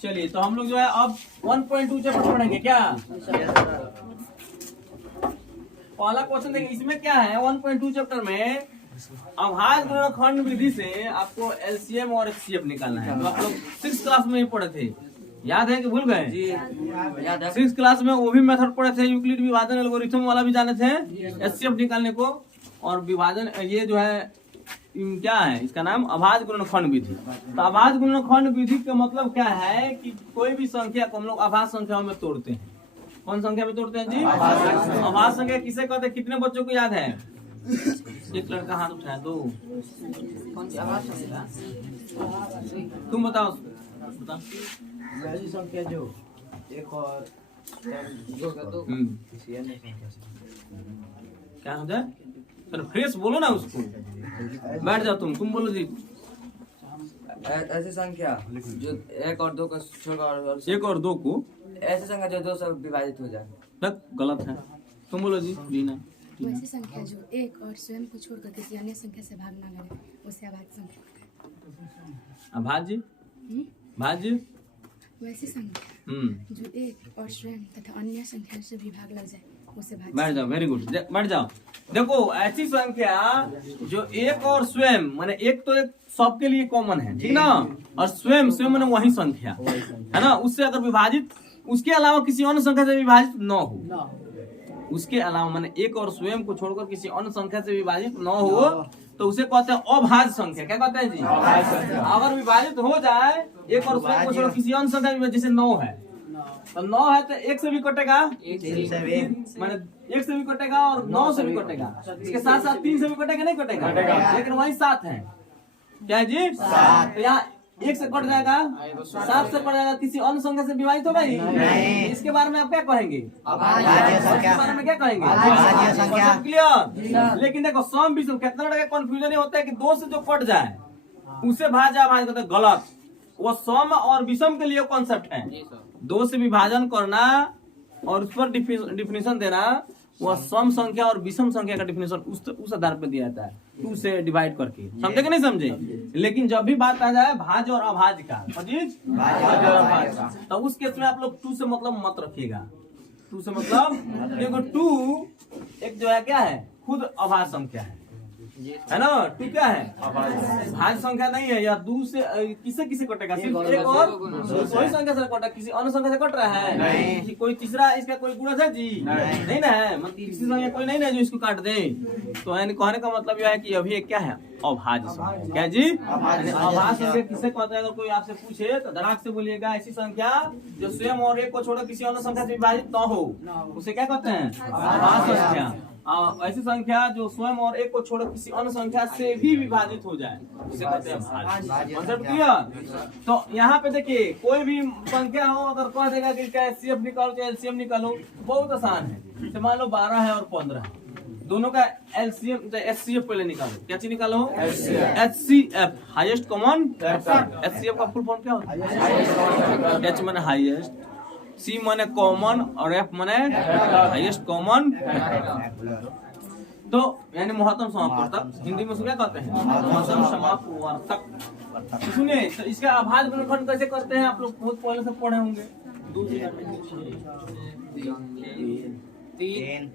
चलिए तो हम लोग जो है अब 1.2 चैप्टर पढ़ेंगे क्या। पहला क्वेश्चन देखिए, इसमें क्या है 1.2 चैप्टर में अभाज्य गुणनखंड विधि से आपको एलसीएम और एचसीएफ निकालना है। तो आप लोग 6th क्लास में ही पढ़े थे, याद है कि भूल गए? जी याद है। 6th क्लास में वो भी मेथड पढ़े थे, यूक्लिड विभाजन एल्गोरिथम वाला भी जाने थे एचसीएफ निकालने को। और विभाजन ये जो है क्या है, इसका नाम अभाज्य गुणनखंड विधि। तो अभाज्य गुणनखंड विधि का मतलब क्या है कि कोई भी संख्या को हम लोग अभाज्य संख्याओं में तोड़ते हैं। कौन संख्या में तोड़ते हैं जी? अभाज्य संख्या किसे कहते हैं? कितने बच्चों को याद है? एक लड़का हाथ उठाया, दो। कौन सी अभाज्य संख्या? तुम बताओ। संख्या जो एक और क्या होता है? फ्रेश बोलो ना उसको। बैठ जाओ तुम बोलो जी। ऐसी संख्या जो एक और दो को छोड़कर, एक और दो को, ऐसी संख्या जो दो से विभाजित हो जाए। गलत है। तुम बोलो जी। रीना। वैसी संख्या जो एक और स्वयं को छोड़कर किसी अन्य संख्या से भाग ना करे उसे अभाज्य संख्या कहते हैं। अभाज्य भाज्य वैसी संख्या जो एक और स्वयं तथा अन्य संख्या से भी भाग लग जाए उसे भाज्य। बैठ जाओ, वेरी गुड, बैठ जाओ। देखो ऐसी संख्या जो एक और स्वयं माने एक तो एक सबके लिए कॉमन है, ठीक ना, और स्वयं माने वही संख्या है ना, उससे अगर विभाजित, उसके अलावा किसी अन्य संख्या से विभाजित न हो, उसके अलावा माने एक और स्वयं को छोड़कर किसी अन्य संख्या से विभाजित न हो तो उसे कहते हैं अभाज्य संख्या। क्या कहते हैं जी? अगर विभाजित हो जाए एक और स्वयं को छोड़कर किसी अन्य संख्या में, जैसे 9 है तो 9 है तो एक से भी कटेगा, माने एक से भी कटेगा और 9 से भी कटेगा, इसके साथ साथ 3 से भी कटेगा, नहीं कटेगा, लेकिन वही 7 है। क्या है जी? 7। तो यहाँ 1 से कट जाएगा, 7 से कट जाएगा, किसी अन्य संख्या से विभाजित होगा ही नहीं। इसके बारे में आप क्या कहेंगे? इसके बारे में क्या कहेंगे? क्लियर। लेकिन देखो सम विषम कितना टका कंफ्यूजन होता है कि 2 से जो कट जाए उसे भाज्य अभाज्य कहते हैं। गलत। वो सम और विषम के लिए कॉन्सेप्ट है। 2 से विभाजन करना और उस पर डिफिनेशन देना, वह सम संख्या और विषम संख्या का डिफिनेशन उस आधार पर दिया जाता है, 2 से डिवाइड करके। समझे कि नहीं समझे? लेकिन जब भी बात आ जाए भाज्य और अभाज्य का, तो उस केस में आप लोग 2 से मतलब मत रखिएगा। 2 से मतलब देखो 2 एक जो है क्या है, खुद अभाज्य संख्या है ना। 2 क्या है? भाज्य संख्या नहीं है। या 2 से किसे किसे कटेगा? सिर्फ एक और कोई संख्या से कटा, किसी अन्य संख्या से कट रहा है नहीं। कोई तीसरा इसका कोई गुणज है जी? नहीं ना है, मतलब किसी संख्या कोई नहीं है जो इसको काट दे। तो यानी कहने का मतलब यह है कि अभी एक क्या है, अभाज्य संख्या। क्या जी? अभाज्य संख्या किसे कहते हैं? अगर कोई आपसे पूछे तो धड़ाक से बोलिएगा ऐसी संख्या जो स्वयं और एक को छोड़कर किसी अन्य संख्या से विभाजित न हो, उसे क्या कहते हैं? अभाज्य संख्या। ऐसी संख्या जो स्वयं और एक को छोड़ किसी अन्य संख्या से भी विभाजित हो जाए उसे कहते हैं भाज्य। Concept clear? तो यहाँ पे देखिए कोई भी संख्या हो, अगर कह देगा कि क्या एचसीएफ निकालो चाहे एलसीएम निकालो, बहुत आसान है। जैसे मान लो 12 है और 15 है, दोनों का एलसीएम एचसीएफ पहले निकालो। क्या चीज निकालो? HCF, highest common. एचसीएफ का फुल फॉर्म क्या होता है? एच माने हाईएस्ट, सी माने कॉमन और एफ माने हाईएस्ट कॉमन। तो यानी महत्तम समापवर्तक, हिंदी में क्या कहते हैं? महत्तम समापवर्तक। सुनिए तो इसका अभाज्य गुणनखंड कैसे करते हैं आप लोग बहुत पहले से पढ़े होंगे। 3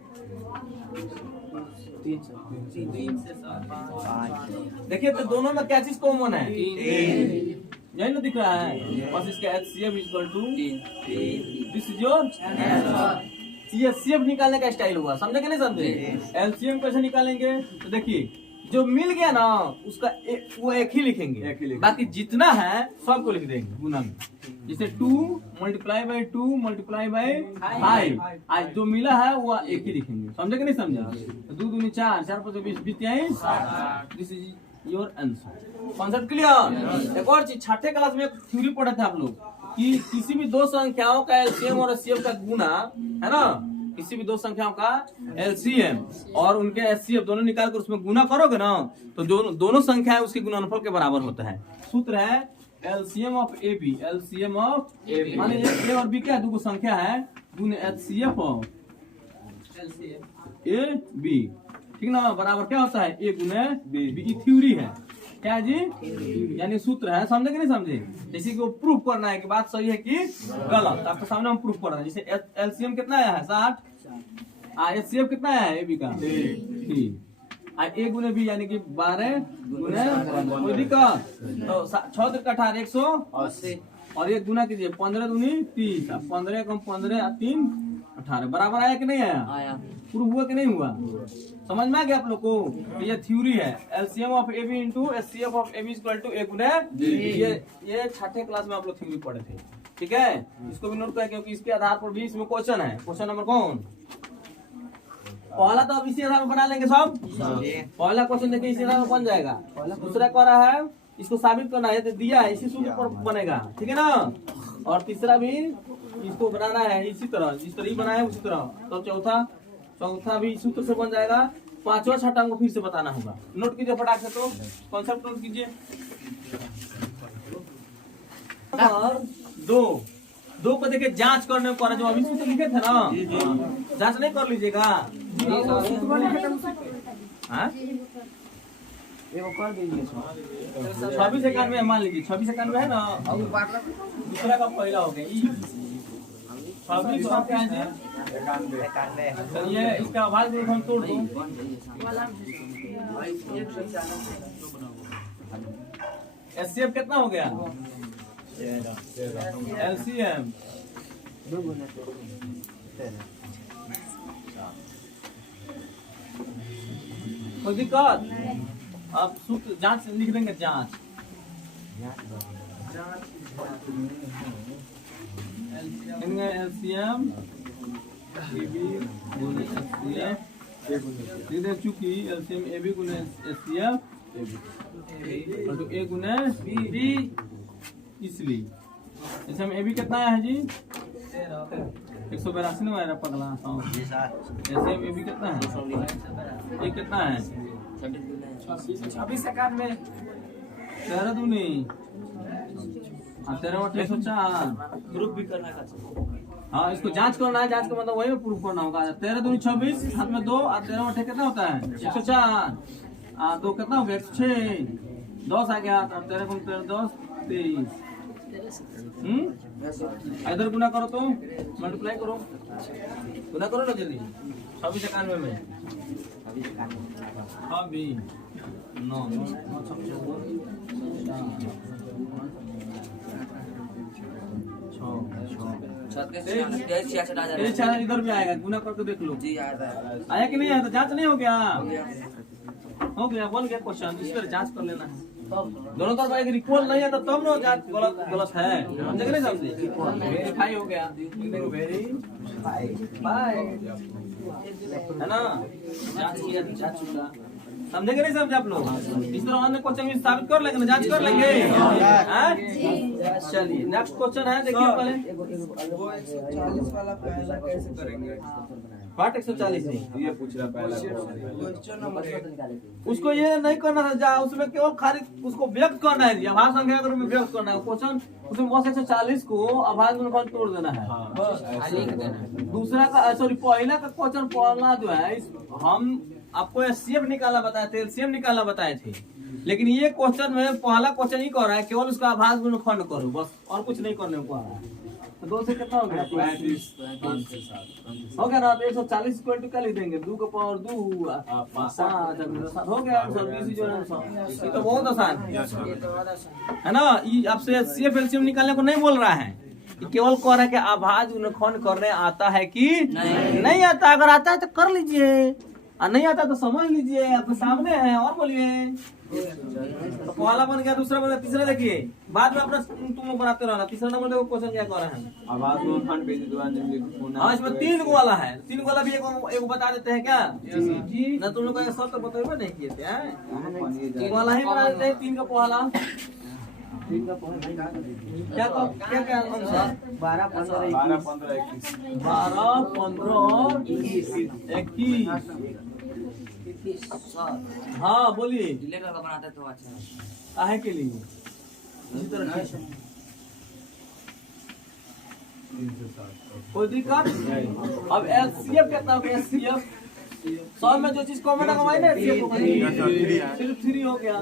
से 7। देखिए तो दोनों में क्या चीज कॉमन है? यही ना दिख रहा है। बस इसका HCF equal to this is your CF निकालने का स्टाइल हुआ। समझे कि नहीं समझे? LCM कैसे निकालेंगे? तो देखिए जो मिल गया ना उसका वो एक ही लिखेंगे, बाकी जितना है सबको लिख देंगे गुना में। जैसे 2 मल्टीप्लाई बाई 2 मल्टीप्लाई बाई 5, आज जो मिला है वो एक ही लिखेंगे। समझे कि नहीं समझे? 2 दूनी 4, 4 5 20 23, this is your answer. Concept clear? एक और चीज, 6ठे क्लास में एक थ्योरी पढ़े थे आप लोग कि किसी भी दो संख्याओं का एलसीएम और एचसीएफ का गुना है ना, किसी भी दो संख्याओं का एलसीएम और उनके एचसीएफ दोनों निकाल कर उसमें गुना करोगे ना तो दोनों संख्याएं उसके गुणनफल के बराबर होता है। सूत्र है LCM of A B, LCM of A B माने ए और बी क्या दो संख्या है, गुने एचसीएफ ऑफ ए बी, ठीक ना, बराबर क्या होता है ए गुने बी। थ्योरी है क्या है जी, यानी सूत्र है, समझे कि नहीं समझे। जैसे कि वो प्रूफ करना है कि बात सही है कि गलत, आपके सामने हम प्रूफ कर रहे हैं। जैसे एलसीएम कितना आया है 60, एचसीएफ कितना आया है एबी का 3, ए गुने बी यानी कि 12 गुने कोई दिक्कत तो 6 3 18 180 और एक गुना कीजिए 15 दूनी 30, 15 कम 15 3 18 बराबर आया कि नहीं आया, प्रूफ हुआ कि नहीं हुआ। समझ में आ गया आप लोग को। ये थ्योरी है, LCM of AB into HCF of AB equal to A गुने ये छठे क्लास में आप लोग थ्योरी पढ़े थे, ठीक है। इसको भी नोट करें क्योंकि इसके आधार पर भी इसमें क्वेश्चन है। क्वेश्चन नंबर कौन, पहला तो अब इसी आधार पर बना लेंगे सब। पहला क्वेश्चन देखिए इसी आधार पर बन जाएगा। दूसरा कह रहा है इसको साबित करना है, तो दिया है इसी सूत्र पर बनेगा, ठीक है ना। और तीसरा भी इसको बनाना है इसी तरह, जिस तरह बनाया है उसी तरह। तो चौथा भी सूत्र से बन जाएगा। पांचवा छठा को फिर से बताना होगा। नोट कीजिए फटाक से, तो कॉन्सेप्ट नोट कीजिए। और दो को देखिए जांच करने को जो अभी सूत्र लिखे थे ना, जांच नहीं कर लीजिएगा। कर दीजिए 2691 मान लीजिए 2691 है ना, दूसरा का पहला हो गया 26 और क्या है, चलिए इसका आवाज हम तोड़ दो। एचसीएफ कितना हो गया, एलसीएम कोई दिक्कत। अब सूत्र जांच लिख देंगे, जांच एलसीएम एबी गुने एचसीएफ लिख, चूंकि एलसीएम एबी गुने एचसीएफ और तो ए गुने बी, इसलिए एलसीएम एबी कितना है जी 182 में आया पगला। एलसीएम एबी कितना है, ये कितना है 26 91 13 दूनी 13 104 ग्रुप भी करना है। हाँ इसको जांच करना है, जांच का मतलब वही प्रूफ करना होगा। 13 दूनी 26 हाथ में 2 और 13 8 कितना होता है 104 2 कितना हो गया 106 10 आ गया, 13 गुना 13 10 23। इधर गुना करो तो मल्टीप्लाई करो, गुना करो ना जल्दी 26 91 में अभी 9 इधर भी आएगा, गुना करके देख लो जी आया कि नहीं आया। तो जांच नहीं हो गया, हो गया बन गया क्वेश्चन। इस पर जांच कर लेना है। दोनों तरफ अगर इक्वल नहीं है तो तब ना जांच गलत है, समझे नहीं समझे। वेरीफाई हो गया, वेरीफाई बाय है ना, जांच किया जांच चुका, समझेंगे नहीं समझे आप लोग। इस तरह अन्य क्वेश्चन भी साबित कर लेंगे, जांच कर लेंगे। चलिए नेक्स्ट क्वेश्चन है, देखिए पहले 140 वाला पहला कैसे करेंगे। पार्ट 140 नहीं ये पूछ रहा पहला क्वेश्चन नंबर 1 उसको ये नहीं करना था, जा उसमें केवल खाली उसको व्यक्त करना है, आभास संख्या के रूप में व्यक्त करना है क्वेश्चन। उसमें बस 140 को आभास में तोड़ देना है। दूसरा का सॉरी पहला का क्वेश्चन पढ़ना जो है, हम आपको एचसीएफ निकाला बताए थे, एलसीएम निकाला बताए थे, लेकिन ये क्वेश्चन में पहला क्वेश्चन ही कर रहा है केवल उसका आभास गुणनखंड करो बस, और कुछ नहीं करने को आ रहा है। तो 2 से कितना हो गया 35 हो गया ना। तो 140 इक्वल टू क्या लिख देंगे 2 का पावर 2 5 हो गया आंसर। ये तो बहुत आसान है ना। ये आपसे एचसीएफ एलसीएम निकालने को नहीं बोल रहा है, केवल कह रहा है कि आभास गुणनखंड करने आता है कि नहीं आता। अगर आता है तो कर लीजिए, और नहीं आता तो समझ लीजिए, आपके सामने है। और बोलिए, तो पहला बन गया, दूसरा बन गया, तीसरा देखिए बाद में अपना तुम लोग बनाते रहना। तीसरा नंबर देखो क्वेश्चन क्या कर रहे हैं, आवाज गुणनखंड पेज द्वारा निम्नलिखित। हाँ इसमें 3 गो वाला है, 3 गो वाला भी एक बता देते हैं क्या जी ना। तुम लोग का सब तो बताइए नहीं किए थे, 3 वाला ही बता देते हैं। 3 का पहला क्या क्या आंसर 12 15 21। हाँ बोलिए, डिले का बनाते तो अच्छा है। काहे के लिए इसी तरह कोई दिक्कत। अब एचसीएफ कितना हो गया, एचसीएफ 100 में जो चीज कॉमन है ना एचसीएफ सिर्फ 3 हो गया।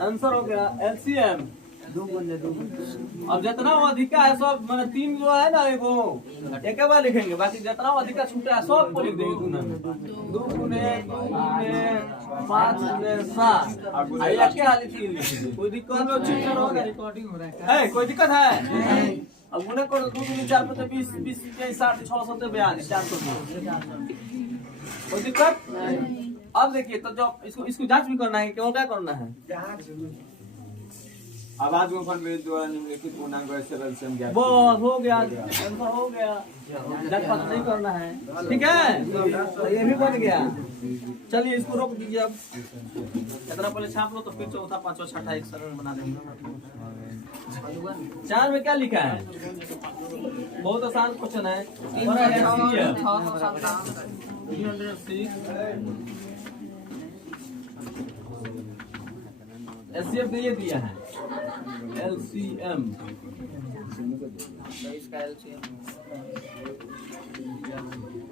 आंसर हो गया एलसीएम। अब जितना अधिका है सब मैंने 3 जो है ना एगो एक बार लिखेंगे, बाकी जितना अधिका छूटा है सब को लिख देंगे। 2 गुने 5 गुने 7 आया क्या हाल 3 लिख दे। कोई दिक्कत नहीं, चिंता हो रिकॉर्डिंग हो रहा है। कोई दिक्कत है? अब गुने को 2 गुने 4 पे 20 20 60 600 42 400। कोई दिक्कत? अब देखिए तो जब इसको जांच भी करना है, क्यों क्या करना है? आवाज गुणफल में द्वारा निम्नलिखित पूर्णांक और सरल सम ज्ञात बस हो गया, आंसर हो गया। जांच पता नहीं करना है, ठीक है? तो ये भी बन गया। चलिए इसको रोक दीजिए। अब इतना पहले छाप लो, तो फिर चौथा पांचवा छठा एक सरल बना देंगे। 4 में क्या लिखा है? बहुत आसान क्वेश्चन है। 306 एससीएफ ये दिया है एलसीएम।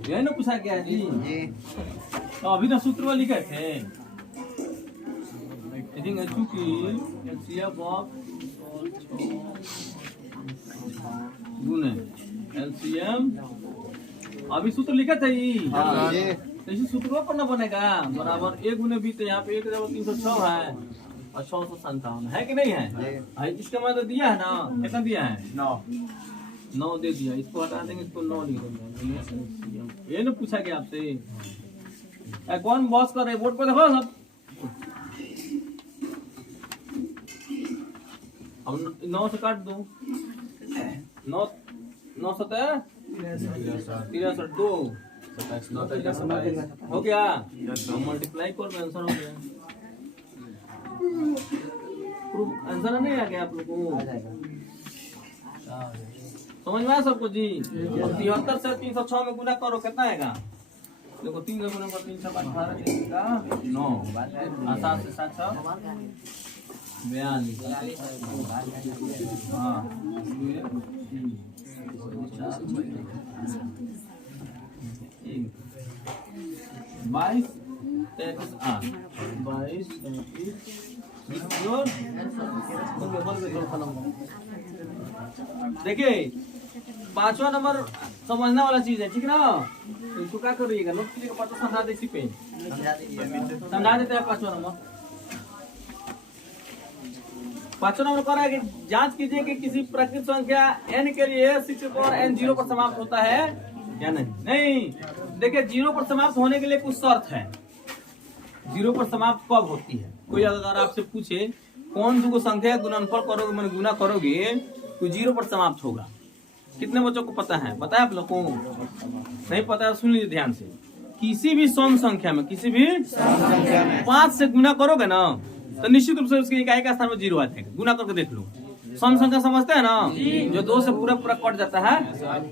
यही ना पूछा गया है जी। तो अभी तो सूत्र में लिखे थे। चूंकि एलसीएफ ऑफ गुने एलसीएम अभी सूत्र लिखा था ये। तो इसी सूत्र पर ना बनेगा बराबर a गुने b। तो यहाँ पे 1 जब 306 है और 657 है कि नहीं है? इसका मतलब दिया है ना, कितना दिया है? 9 दे दिया। इसको हटा देंगे, इसको 9 लिख देंगे। ये ना पूछा गया आपसे। कौन बॉस कर रहे बोर्ड पर देखो सब। अब 9 से काट दो। 9 7 63 2 हो गया। मल्टीप्लाई कर में आंसर हो गया। आंसर नहीं आ गया आप लोगों को? समझ में आया सबको जी? 73 से 306 में गुना करो, कितना आएगा? देखो 3 का गुना 3 से 18 9 7 से 7 42। हाँ 22 33 8 22 33 देखिए 5वां नंबर समझने वाला चीज है, ठीक ना? तो इसको क्या करिएगा, नोट कीजिएगा। 5वां समझा दे, इसी पे समझा देते हैं। 5वां नंबर 5वां नंबर कर रहा है कि जांच कीजिए कि किसी प्राकृतिक संख्या n के लिए 6n 0 पर समाप्त होता है या नहीं। देखिए 0 पर समाप्त होने के लिए कुछ शर्त है। 0 पर समाप्त कब होती है? कोई अगर आपसे पूछे कौन सी संख्या गुणनफल करोगे, मैंने गुना करोगे तो 0 पर समाप्त होगा। कितने बच्चों को पता है? बताया आप लोगों को? नहीं पता है? सुन लीजिए ध्यान से। किसी भी सम संख्या में 5 से गुना करोगे ना, तो निश्चित रूप से उसकी इकाई का स्थान में 0 आ जाएगा। गुना करके देख लो। सम संख्या समझते हैं ना, जो 2 से पूरा कट जाता है।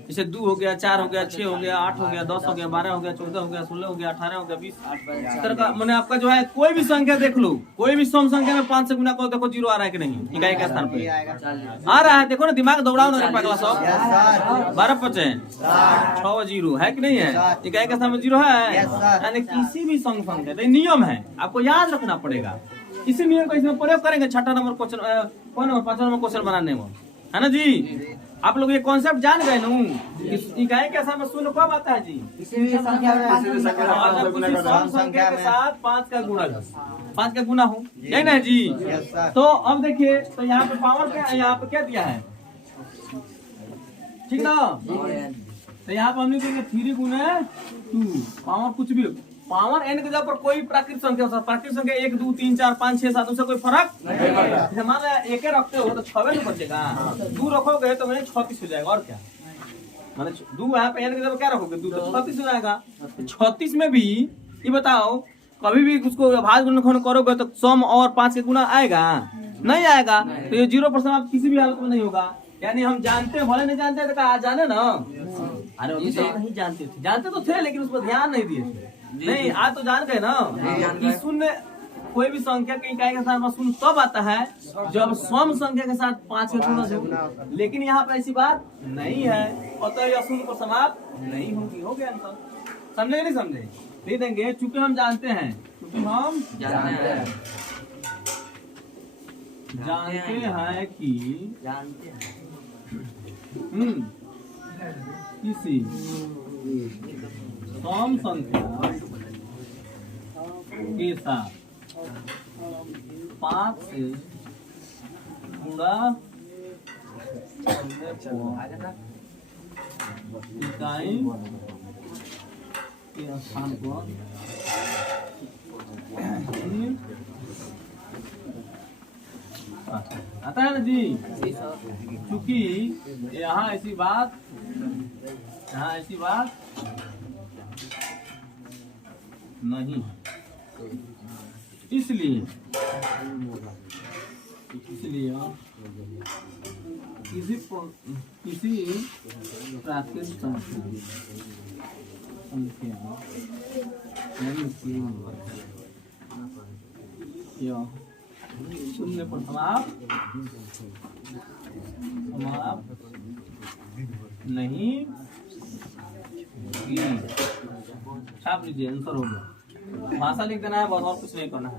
जैसे 2 हो गया, 4 हो गया, 6 हो गया, 8 हो गया, 10 हो गया, 12 हो गया, 14 हो गया, 16 हो गया, 18 हो गया, 20 इस तरह का। मैंने आपका जो है कोई भी संख्या देख लो, कोई भी सम संख्या में 5 से गुना करो, देखो 0 आ रहा है कि नहीं इकाई का स्थान पे? आ रहा है। देखो ना, दिमाग दौड़ाओ ना पगला सब। 12 5 6 0 है कि नहीं है? इकाई का स्थान में 0 है। यानी किसी भी सम संख्या, नियम है, आपको याद रखना पड़ेगा। इसी नियम का इसमें प्रयोग करेंगे 6वां नंबर क्वेश्चन, कौन नंबर 5वां नंबर क्वेश्चन बनाने में, है ना जी? आप लोग ये कॉन्सेप्ट जान गए ना? इकाई के साथ में शून्य कब आता है जी? किसी भी संख्या में संख्या के साथ 5 का गुणा 5 का गुना हो, यही ना जी? तो अब देखिए, तो यहाँ पे पावर क्या, यहाँ पे क्या दिया है, ठीक ना? तो यहाँ पे हमने देंगे 3 गुना 2 पावर कुछ भी पावर n के जगह पर कोई प्राकृतिक संख्या, प्राकृतिक संख्या 1 2 3 4 5 6 7 उससे कोई फर्क नहीं। मान लो 1 रखते हो तो 6 में बचेगा। 2 रखोगे तो मैंने 36 हो जाएगा। और क्या माने 2 यहाँ पे n के जगह क्या रखोगे? 2 तो 36 हो जाएगा। 36 में भी ये बताओ, कभी भी उसको भाज्य गुणनखंड करोगे तो सम और 5 के गुना आएगा? नहीं आएगा। तो ये 0 पर समाप्त किसी भी हालत में नहीं होगा। यानी हम जानते हैं, भले नहीं जानते तो कहा जाने ना। अरे अभी तो नहीं जानते थे, जानते तो थे लेकिन उस पर ध्यान नहीं दिए थे। नहीं, आज तो जान गए ना कि शून्य कोई भी संख्या के इकाई के साथ में शून्य तब आता है जब सम संख्या के साथ 5 के गुना हो। लेकिन यहाँ पे ऐसी बात नहीं है, अतः यह शून्य पर समाप्त नहीं होगी। हो गया आंसर। समझे नहीं समझे? दे देंगे, चूंकि हम जानते हैं, जानते हैं कि जानते हैं किसी सम संख्या के साथ 5 से गुणा करने पर इकाई के स्थान पर आता है ना जी। चूंकि यहाँ ऐसी बात नहीं, इसलिए किसी प्राकृतिक संख्या शून्य पर समाप्त नहीं की। छाप लीजिए, आंसर हो गया। भाषा लिख देना है बस, और कुछ नहीं करना है।